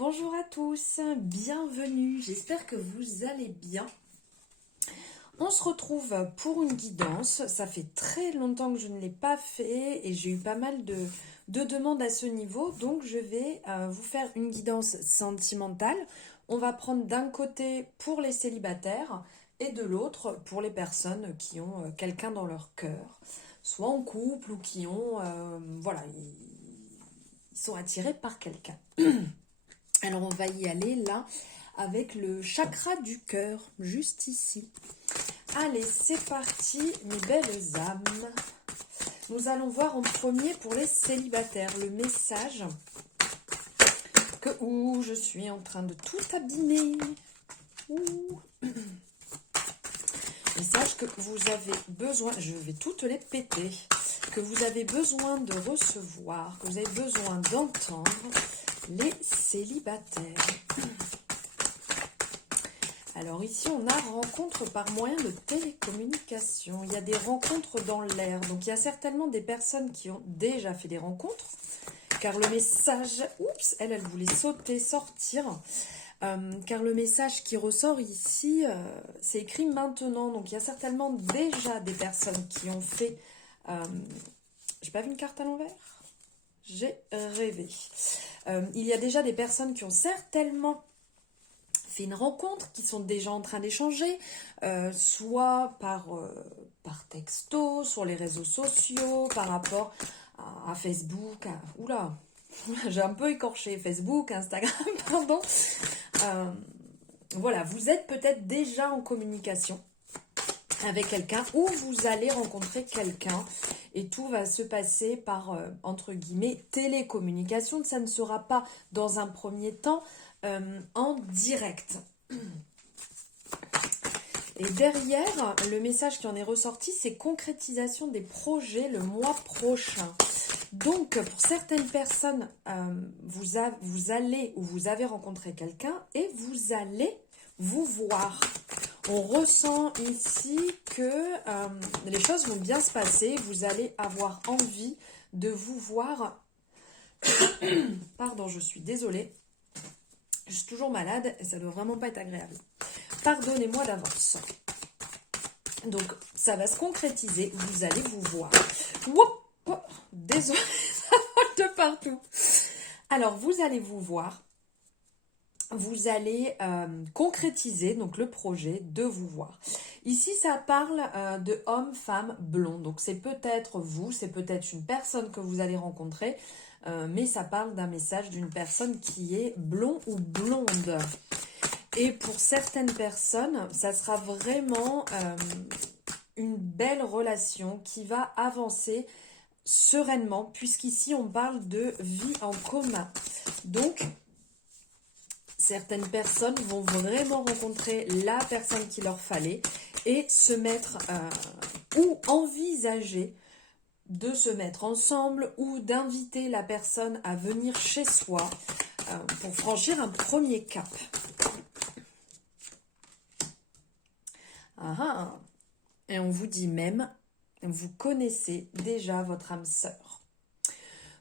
Bonjour à tous, bienvenue, j'espère que vous allez bien. On se retrouve pour une guidance, ça fait très longtemps que je ne l'ai pas fait et j'ai eu pas mal de demandes à ce niveau, donc je vais vous faire une guidance sentimentale. On va prendre d'un côté pour les célibataires et de l'autre pour les personnes qui ont quelqu'un dans leur cœur, soit en couple ou qui ont, voilà, ils sont attirés par quelqu'un. Alors on va y aller là avec le chakra du cœur, juste ici. Allez, c'est parti mes belles âmes. Nous allons voir en premier pour les célibataires le message que... Ouh, je suis en train de tout abîmer. Ouh. Message que vous avez besoin, je vais toutes les péter, que vous avez besoin de recevoir, que vous avez besoin d'entendre. Les célibataires. Alors ici, on a rencontre par moyen de télécommunication. Il y a des rencontres dans l'air. Donc il y a certainement des personnes qui ont déjà fait des rencontres. Car le message... Oups, elle voulait sauter, sortir. Car le message qui ressort ici, c'est écrit maintenant. Donc il y a certainement déjà des personnes qui ont fait... J'ai pas vu une carte à l'envers ? J'ai rêvé. Il y a déjà des personnes qui ont certainement fait une rencontre, qui sont déjà en train d'échanger, soit par texto, sur les réseaux sociaux, par rapport à Facebook. Oula, j'ai un peu écorché Facebook, Instagram, pardon. Voilà, vous êtes peut-être déjà en communication avec quelqu'un ou vous allez rencontrer quelqu'un et tout va se passer par, entre guillemets, télécommunication. Ça ne sera pas dans un premier temps en direct. Et derrière, le message qui en est ressorti, c'est concrétisation des projets le mois prochain. Donc, pour certaines personnes, vous allez ou vous avez rencontré quelqu'un et vous allez vous voir. On ressent ici que les choses vont bien se passer. Vous allez avoir envie de vous voir. Pardon, je suis désolée. Je suis toujours malade et ça ne doit vraiment pas être agréable. Pardonnez-moi d'avance. Donc, ça va se concrétiser. Vous allez vous voir. Ouop, désolée, ça vole de partout. Alors, vous allez vous voir. Vous allez concrétiser donc le projet de vous voir. Ici, ça parle de homme, femme, blond. Donc, c'est peut-être vous, c'est peut-être une personne que vous allez rencontrer, mais ça parle d'un message d'une personne qui est blond ou blonde. Et pour certaines personnes, ça sera vraiment une belle relation qui va avancer sereinement, puisqu'ici, on parle de vie en commun. Donc, certaines personnes vont vraiment rencontrer la personne qu'il leur fallait et se mettre ou envisager de se mettre ensemble ou d'inviter la personne à venir chez soi pour franchir un premier cap. Et on vous dit même, vous connaissez déjà votre âme sœur.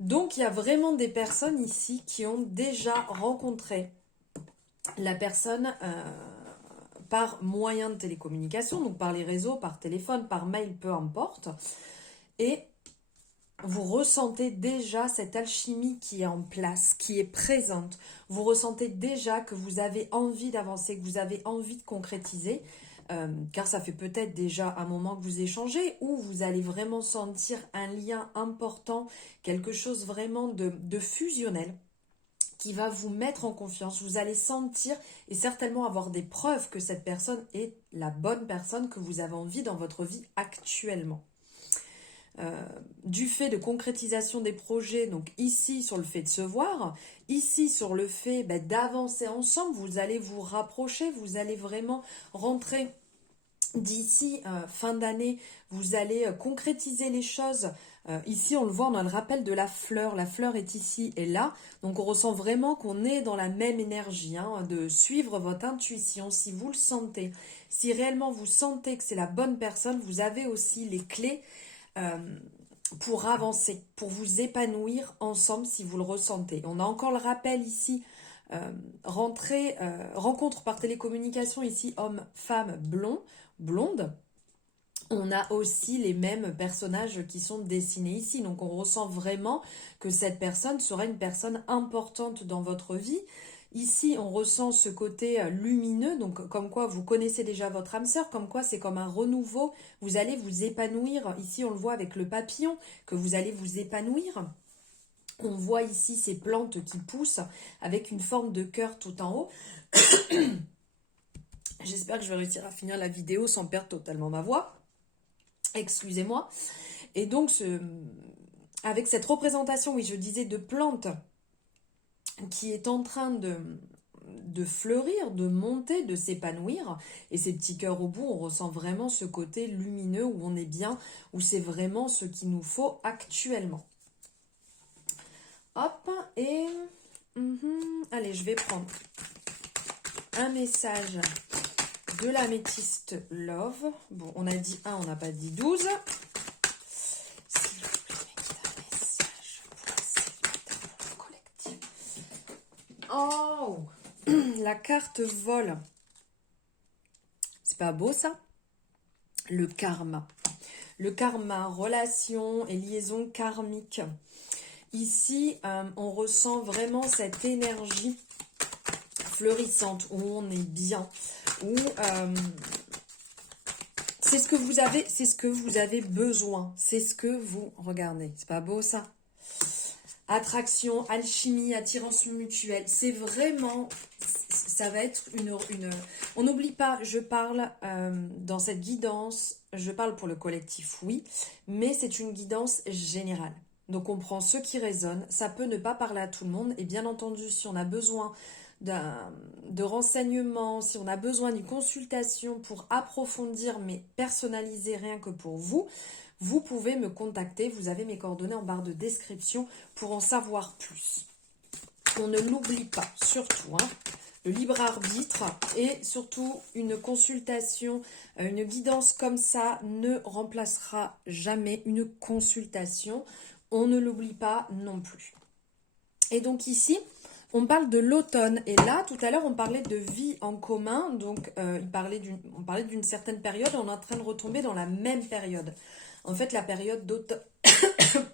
Donc il y a vraiment des personnes ici qui ont déjà rencontré la personne par moyen de télécommunication, donc par les réseaux, par téléphone, par mail, peu importe. Et vous ressentez déjà cette alchimie qui est en place, qui est présente. Vous ressentez déjà que vous avez envie d'avancer, que vous avez envie de concrétiser, car ça fait peut-être déjà un moment que vous échangez, ou vous allez vraiment sentir un lien important, quelque chose vraiment de fusionnel, qui va vous mettre en confiance. Vous allez sentir et certainement avoir des preuves que cette personne est la bonne personne que vous avez envie dans votre vie actuellement. Du fait de concrétisation des projets, donc ici sur le fait de se voir, ici sur le fait d'avancer ensemble, vous allez vous rapprocher, vous allez vraiment rentrer d'ici fin d'année, vous allez concrétiser les choses. Ici on le voit, on a le rappel de la fleur est ici et là, donc on ressent vraiment qu'on est dans la même énergie, de suivre votre intuition si vous le sentez, si réellement vous sentez que c'est la bonne personne, vous avez aussi les clés pour avancer, pour vous épanouir ensemble si vous le ressentez. On a encore le rappel ici rencontre par télécommunication ici, homme, femme, blonde. On a aussi les mêmes personnages qui sont dessinés ici. Donc on ressent vraiment que cette personne sera une personne importante dans votre vie. Ici, on ressent ce côté lumineux, donc comme quoi vous connaissez déjà votre âme sœur, comme quoi c'est comme un renouveau, vous allez vous épanouir. Ici, on le voit avec le papillon, que vous allez vous épanouir. On voit ici ces plantes qui poussent avec une forme de cœur tout en haut. J'espère que je vais réussir à finir la vidéo sans perdre totalement ma voix. Excusez-moi. Et donc, avec cette représentation, oui, je disais, de plantes qui est en train de fleurir, de monter, de s'épanouir. Et ces petits cœurs au bout, on ressent vraiment ce côté lumineux où on est bien, où c'est vraiment ce qu'il nous faut actuellement. Hop, et... allez, je vais prendre un message de l'améthyste Love. Bon, on a dit 1, on n'a pas dit 12. S'il vous plaît, un message pour la célibataire, pour le collectif. Oh, la carte vol. C'est pas beau ça? Le karma. Le karma, relation et liaison karmique. Ici, on ressent vraiment cette énergie fleurissante, où on est bien, où c'est ce que vous avez besoin, c'est ce que vous regardez. C'est pas beau ça? Attraction, alchimie, attirance mutuelle, c'est vraiment, ça va être une on n'oublie pas, je parle dans cette guidance, je parle pour le collectif, oui, mais c'est une guidance générale. Donc on prend ce qui résonne, ça peut ne pas parler à tout le monde, et bien entendu, si on a besoin de renseignements, si on a besoin d'une consultation pour approfondir, mais personnaliser rien que pour vous, vous pouvez me contacter, vous avez mes coordonnées en barre de description pour en savoir plus. On ne l'oublie pas, surtout, hein, le libre arbitre et surtout une consultation, une guidance comme ça ne remplacera jamais une consultation. On ne l'oublie pas non plus. Et donc ici, on parle de l'automne. Et là, tout à l'heure, on parlait de vie en commun. Donc, on parlait d'une certaine période. On est en train de retomber dans la même période. En fait, la période d'automne.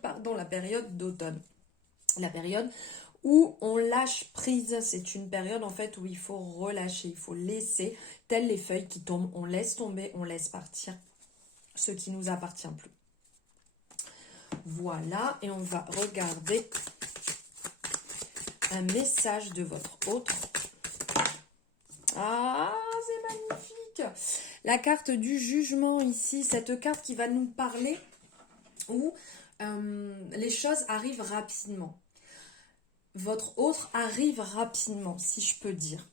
Pardon, la période d'automne. La période où on lâche prise. C'est une période, en fait, où il faut relâcher. Il faut laisser, telles les feuilles qui tombent. On laisse tomber, on laisse partir ce qui ne nous appartient plus. Voilà, et on va regarder un message de votre autre. Ah, c'est magnifique! La carte du jugement ici, cette carte qui va nous parler où les choses arrivent rapidement. Votre autre arrive rapidement, si je peux dire.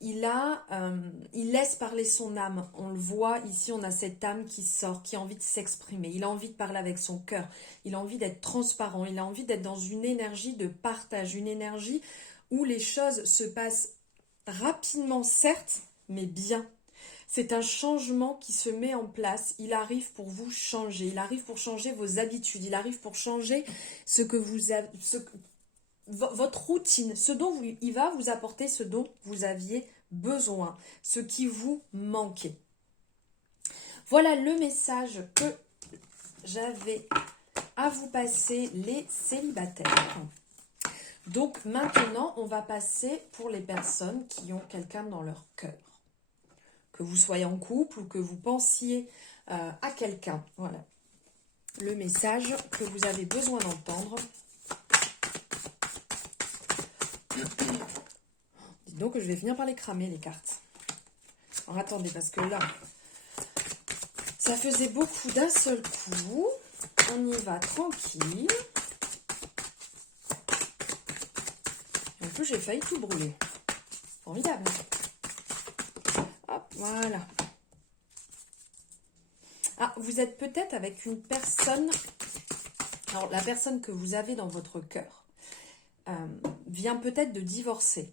Il laisse parler son âme. On le voit ici, on a cette âme qui sort, qui a envie de s'exprimer. Il a envie de parler avec son cœur. Il a envie d'être transparent. Il a envie d'être dans une énergie de partage, une énergie où les choses se passent rapidement, certes, mais bien. C'est un changement qui se met en place. Il arrive pour vous changer. Il arrive pour changer vos habitudes. Il arrive pour changer ce que vous avez, votre routine, il va vous apporter ce dont vous aviez besoin, ce qui vous manquait. Voilà le message que j'avais à vous passer, les célibataires. Donc maintenant, on va passer pour les personnes qui ont quelqu'un dans leur cœur. Que vous soyez en couple ou que vous pensiez à quelqu'un. Voilà le message que vous avez besoin d'entendre. Dites donc que je vais finir par les cramer, les cartes. Alors attendez, parce que là, ça faisait beaucoup d'un seul coup. On y va tranquille. En plus, j'ai failli tout brûler. Formidable. Hop, voilà. Ah, vous êtes peut-être avec une personne... Alors, la personne que vous avez dans votre cœur vient peut-être de divorcer.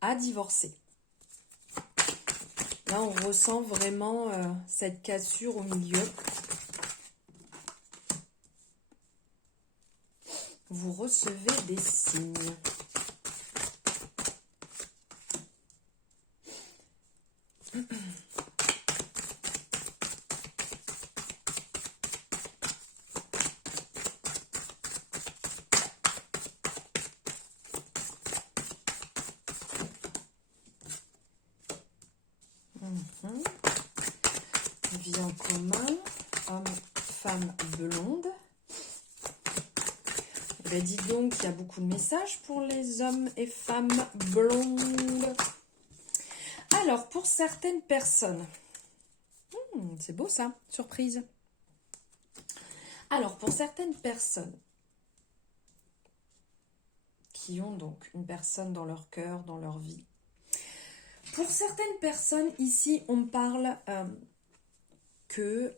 A divorcé. Là, on ressent vraiment cette cassure au milieu. vous recevez des signes. Vie en commun, homme, femme blonde. Ben dis donc, il y a beaucoup de messages pour les hommes et femmes blondes. Alors, pour certaines personnes, c'est beau ça, surprise. Alors, pour certaines personnes qui ont donc une personne dans leur cœur, dans leur vie, pour certaines personnes, ici, on parle que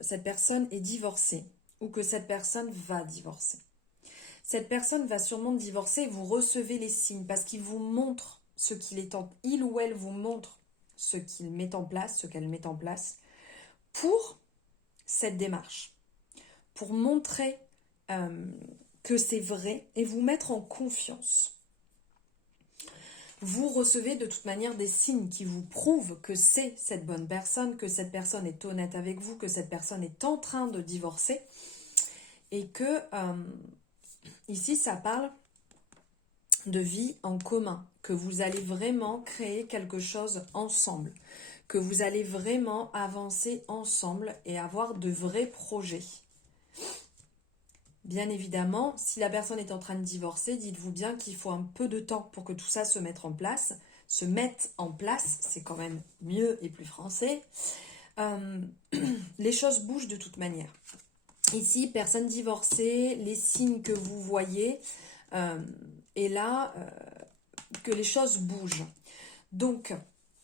cette personne est divorcée ou que cette personne va divorcer. Cette personne va sûrement divorcer et vous recevez les signes parce qu'il vous montre ce qu'il est il ou elle vous montre ce qu'il met en place, ce qu'elle met en place pour cette démarche, pour montrer que c'est vrai et vous mettre en confiance. Vous recevez de toute manière des signes qui vous prouvent que c'est cette bonne personne, que cette personne est honnête avec vous, que cette personne est en train de divorcer et que ici ça parle de vie en commun, que vous allez vraiment créer quelque chose ensemble, que vous allez vraiment avancer ensemble et avoir de vrais projets. Bien évidemment, si la personne est en train de divorcer, dites-vous bien qu'il faut un peu de temps pour que tout ça se mette en place. Se mettre en place, c'est quand même mieux et plus français. Les choses bougent de toute manière. Ici, personne divorcée, les signes que vous voyez, et là, que les choses bougent. Donc,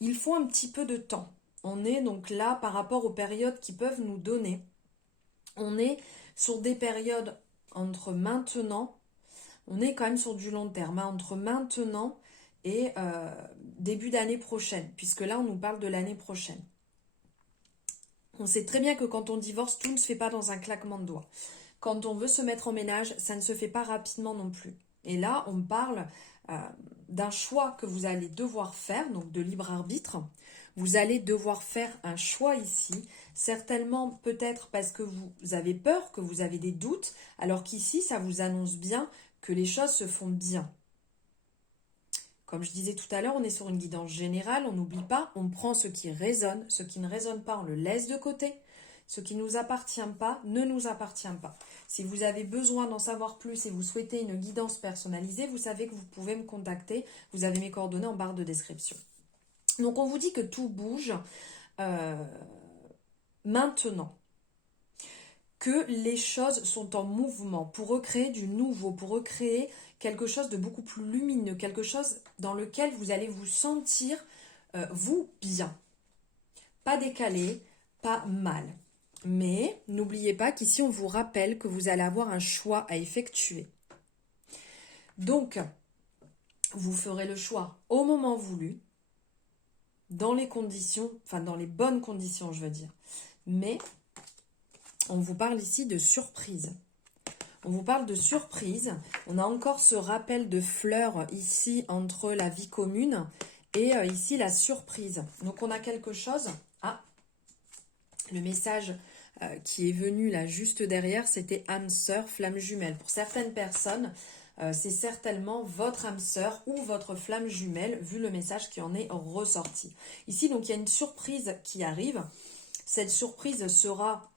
il faut un petit peu de temps. On est donc là, par rapport aux périodes qui peuvent nous donner, on est sur des périodes entre maintenant, on est quand même sur du long terme, hein, entre maintenant et début d'année prochaine, puisque là, on nous parle de l'année prochaine. On sait très bien que quand on divorce, tout ne se fait pas dans un claquement de doigts. Quand on veut se mettre en ménage, ça ne se fait pas rapidement non plus. Et là, on parle d'un choix que vous allez devoir faire, donc de libre arbitre. Vous allez devoir faire un choix ici, certainement peut-être parce que vous avez peur, que vous avez des doutes, alors qu'ici, ça vous annonce bien que les choses se font bien. Comme je disais tout à l'heure, on est sur une guidance générale, on n'oublie pas, on prend ce qui résonne, ce qui ne résonne pas, on le laisse de côté. Ce qui ne nous appartient pas, ne nous appartient pas. Si vous avez besoin d'en savoir plus et vous souhaitez une guidance personnalisée, vous savez que vous pouvez me contacter. Vous avez mes coordonnées en barre de description. Donc on vous dit que tout bouge maintenant. Que les choses sont en mouvement pour recréer du nouveau, pour recréer quelque chose de beaucoup plus lumineux, quelque chose dans lequel vous allez vous sentir, vous, bien. Pas décalé, pas mal. Mais n'oubliez pas qu'ici, on vous rappelle que vous allez avoir un choix à effectuer. Donc, vous ferez le choix au moment voulu, dans les conditions, enfin dans les bonnes conditions, je veux dire. Mais on vous parle ici de surprise. On vous parle de surprise. On a encore ce rappel de fleurs ici entre la vie commune et ici la surprise. Donc, on a quelque chose. Ah, le message qui est venu là juste derrière, c'était âme sœur, flamme jumelle. Pour certaines personnes, c'est certainement votre âme sœur ou votre flamme jumelle, vu le message qui en est ressorti. Ici, donc, il y a une surprise qui arrive. Cette surprise sera,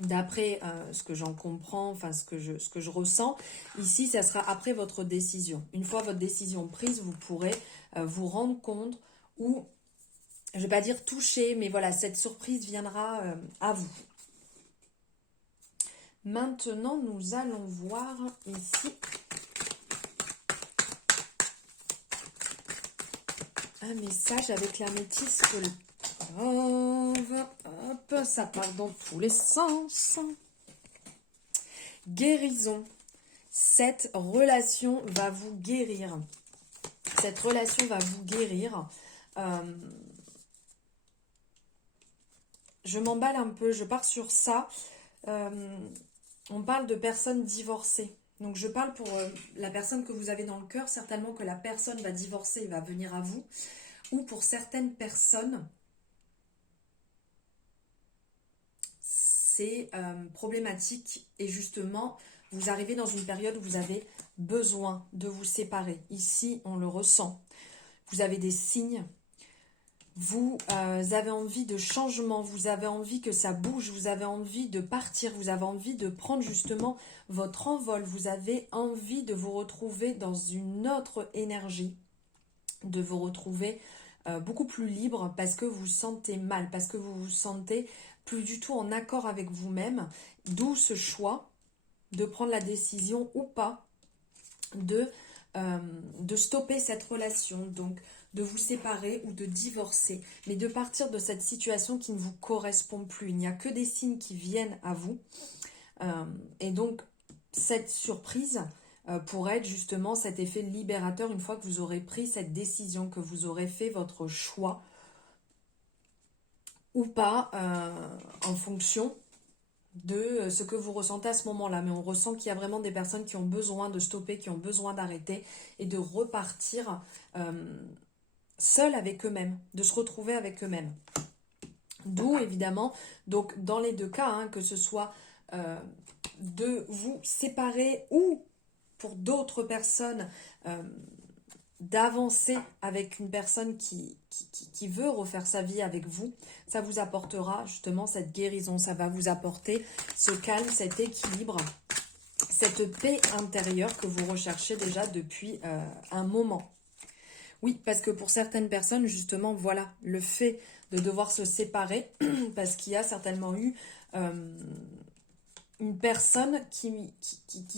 d'après ce que j'en comprends, enfin ce que je ressens, ici, ça sera après votre décision. Une fois votre décision prise, vous pourrez vous rendre compte ou, je ne vais pas dire toucher, mais voilà, cette surprise viendra à vous. Maintenant, nous allons voir ici un message avec la métisse hop, ça part dans tous les sens. Guérison. Cette relation va vous guérir. Cette relation va vous guérir. Je m'emballe un peu, je pars sur ça. On parle de personnes divorcées. Donc je parle pour la personne que vous avez dans le cœur, certainement que la personne va divorcer et va venir à vous. Ou pour certaines personnes, c'est problématique et justement, vous arrivez dans une période où vous avez besoin de vous séparer. Ici, on le ressent. Vous avez des signes. Vous avez envie de changement, vous avez envie que ça bouge, vous avez envie de partir, vous avez envie de prendre justement votre envol, vous avez envie de vous retrouver dans une autre énergie, de vous retrouver beaucoup plus libre parce que vous vous sentez mal, parce que vous vous sentez plus du tout en accord avec vous-même, d'où ce choix de prendre la décision ou pas de stopper cette relation, donc de vous séparer ou de divorcer, mais de partir de cette situation qui ne vous correspond plus. Il n'y a que des signes qui viennent à vous. Et donc, cette surprise pourrait être justement cet effet libérateur une fois que vous aurez pris cette décision, que vous aurez fait votre choix ou pas en fonction de ce que vous ressentez à ce moment-là. Mais on ressent qu'il y a vraiment des personnes qui ont besoin de stopper, qui ont besoin d'arrêter et de repartir seuls avec eux-mêmes, de se retrouver avec eux-mêmes. D'où évidemment, donc dans les deux cas, hein, que ce soit de vous séparer ou pour d'autres personnes d'avancer avec une personne qui veut refaire sa vie avec vous, ça vous apportera justement cette guérison, ça va vous apporter ce calme, cet équilibre, cette paix intérieure que vous recherchez déjà depuis un moment. Oui, parce que pour certaines personnes, justement, voilà, le fait de devoir se séparer, parce qu'il y a certainement eu une personne qui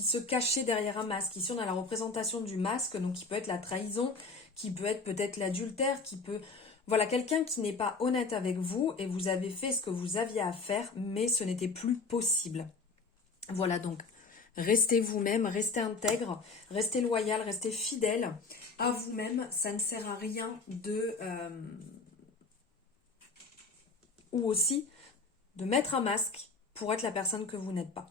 se cachait derrière un masque. Ici, on a la représentation du masque, donc qui peut être la trahison, qui peut être peut-être l'adultère, qui peut... Voilà, quelqu'un qui n'est pas honnête avec vous et vous avez fait ce que vous aviez à faire, mais ce n'était plus possible. Voilà, donc, restez vous-même, restez intègre, restez loyal, restez fidèle à vous-même. Ça ne sert à rien de... ou aussi de mettre un masque pour être la personne que vous n'êtes pas.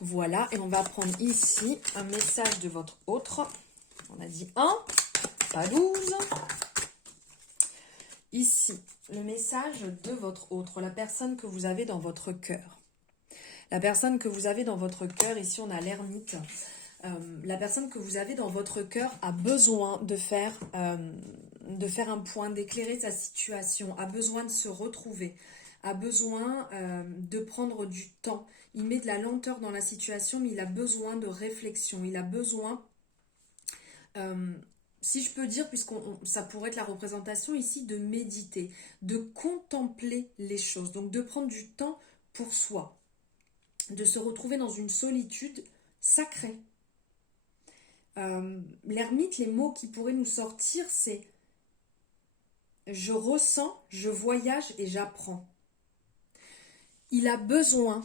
Voilà, et on va prendre ici un message de votre autre. On a dit 1, pas 12. Ici, le message de votre autre, la personne que vous avez dans votre cœur. La personne que vous avez dans votre cœur, ici on a l'ermite. La personne que vous avez dans votre cœur a besoin de faire un point, d'éclairer sa situation, a besoin de se retrouver, a besoin de prendre du temps. Il met de la lenteur dans la situation, mais il a besoin de réflexion, il a besoin, si je peux dire, ça pourrait être la représentation ici, de méditer, de contempler les choses, donc de prendre du temps pour soi, de se retrouver dans une solitude sacrée. L'ermite, les mots qui pourraient nous sortir, c'est je ressens, je voyage et j'apprends. Il a besoin,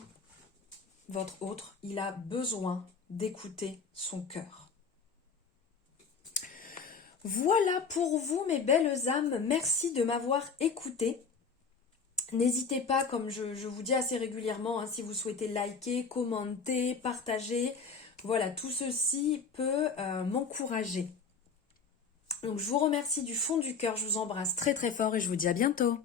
votre autre, il a besoin d'écouter son cœur. Voilà pour vous, mes belles âmes. Merci de m'avoir écouté. N'hésitez pas, comme je vous dis assez régulièrement, hein, si vous souhaitez liker, commenter, partager. Voilà, tout ceci peut m'encourager. Donc je vous remercie du fond du cœur, je vous embrasse très très fort et je vous dis à bientôt.